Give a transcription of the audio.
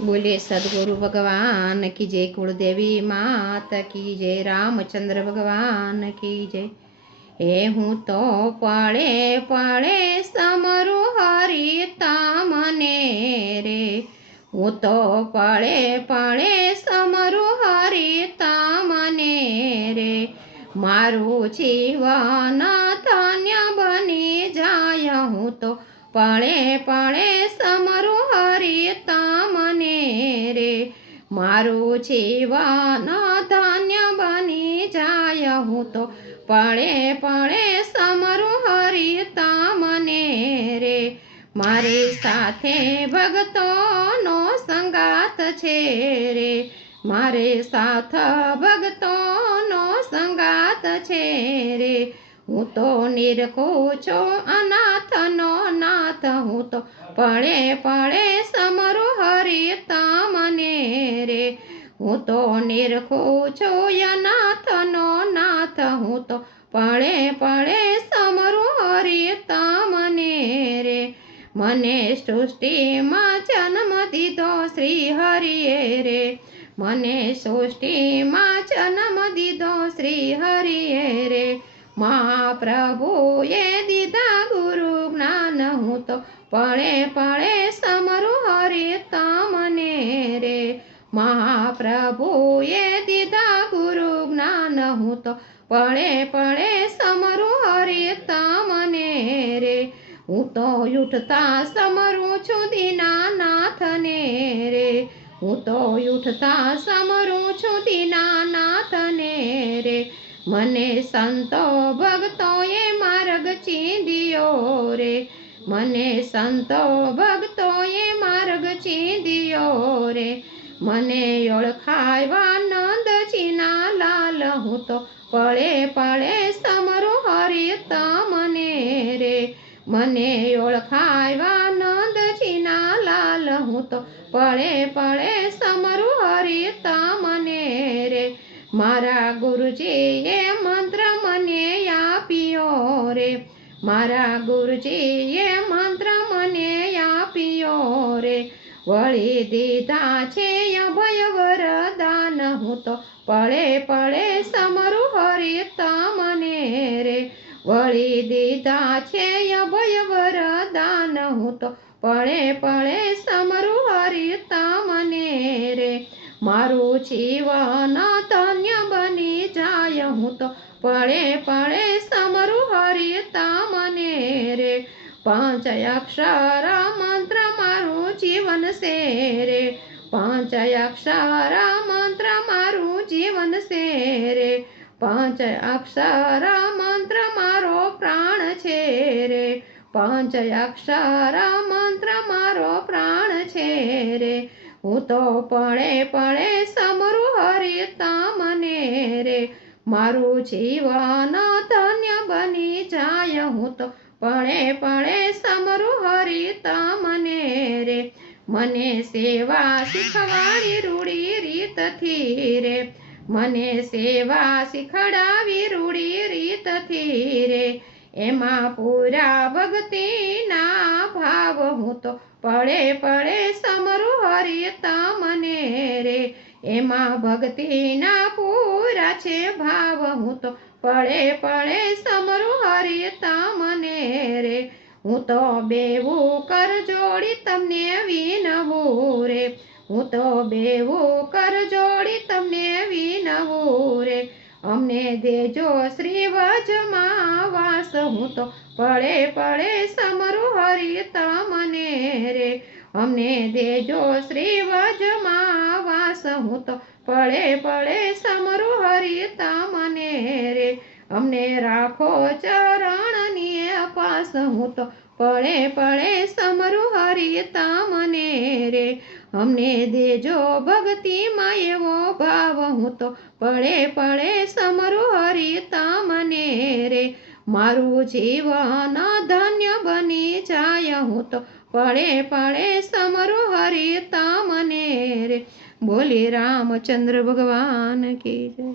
बोले सदगुरु भगवान की जय, कुलदेवी मात की जय, रामचंद्र भगवान की जय। हे हूँ तो पड़े पड़े समरु हरिता मने रे, हूँ तो पड़े पड़े समरु हरिता मने रे, मारू जीवन धन्य बनी जाय, हूँ तो पड़े पड़े समरु हरिता मने रे, मारू जीवन धन्य बनी जाय, हूँ तो पड़े पड़े समरु हरिता मने रे, मारी साथे भगतोनो संगात छे रे, मारे साथ भगतोनो संगात छे रे, हूँ तो निरखो छो अनाथनो नाथ, हूँ तो पड़े पड़े समरु हरिता मने रे, हूँ तो निरखो छो अनाथनो नाथ, हूँ तो पड़े पड़े समरु हरिता मने रे, मने सृष्टि में जन्म दीधो श्री हरिये रे, मने सृष्टि में जन्म दीधो श्री हरिये रे, महाप्रभु ये दीधा गुरु ज्ञान, हूँ तो पड़े पड़े समरु हरिता मने रे, महाप्रभु ये दीधा गुरु ज्ञान, हूँ तो पड़े पड़े समरु हरिता मने रे, हूँ तो उठता समरु छु दीनानाथ ने रे, हूँ तो उठता समरु छु दीनानाथ ने रे, मने संतो भक्तो ये मार्ग चींदियो रे, मने संतो भक्तो ये मार्ग चींदियो रे, मने ओळखायवा नंदजीना लाल, हूँ तो पड़े पड़े समरु हरिता मने रे, मने ओळखायवा नंदजीना लाल, हूँ तो पड़े पड़े समरु हरिता मने रे, मारा गुरुजी ये मंत्र मने आप्यो रे, मारा गुरुजी ये मंत्र मने आप्यो रे, वળી દીધા છે અભય વરદાન, હું તો પળે પળે સમરુ હરિતા મને રે, વળી દીધા છે અભય વરદાન, હું તો પળે પળે સમરુ હરિતા મને રે, મારું જીવન ધન્ય બની જાય, હું તો પળે પળે સમરુ હરિતા મને રે, પાંચ અક્ષર મંત્ર મારું जीवन से रे, पांच अक्षर मंत्र मारू जीवन से रे, पांच अक्षर मंत्र मारो प्राण छे रे, पांच अक्षर मंत्र मारो प्राण छे रे, हूँ तो पड़े पड़े समरु हरिता मने रे, मारू जीवन धन्य बनी जाय, हूँ तो पड़े पड़े समरु हरिता मने रे, मने सेवा शिखवाड़ी रूढ़ी रीत थी रे, मने सेवा शिखडावी रूढ़ी रीत थी रे, एमा पूरा भक्ति ना भाव, हूँ तो पड़े पड़े समरु हरिता मने रे, एमा भक्ति ना पूरा छे भाव, हूँ तो पड़े पड़े समरु हरिता मने रे, हूँ तो बेवू कर जोड़ी तमने विनवू रे, हूँ तो बेवू कर जोड़ी तमने विनवू रे, अमने देजो श्री वजमा वास, हूँ तो पड़े पड़े समरु हरिता मने रे, अमने देजो श्री वजमा वास, हूँ तो पड़े पड़े समरु हरिता मने रे, अमने राखो चरणनी पास, हूँ तो पड़े पड़े समरु हरिता मने रे, हमने देजो भक्ति में एवो भाव, हूँ तो पड़े पड़े समरु हरिता मने रे, मारू जीवन धन्य बनी जाय, हूँ तो पड़े पड़े समरु हरिता मने रे। बोली रामचंद्र भगवान की जय।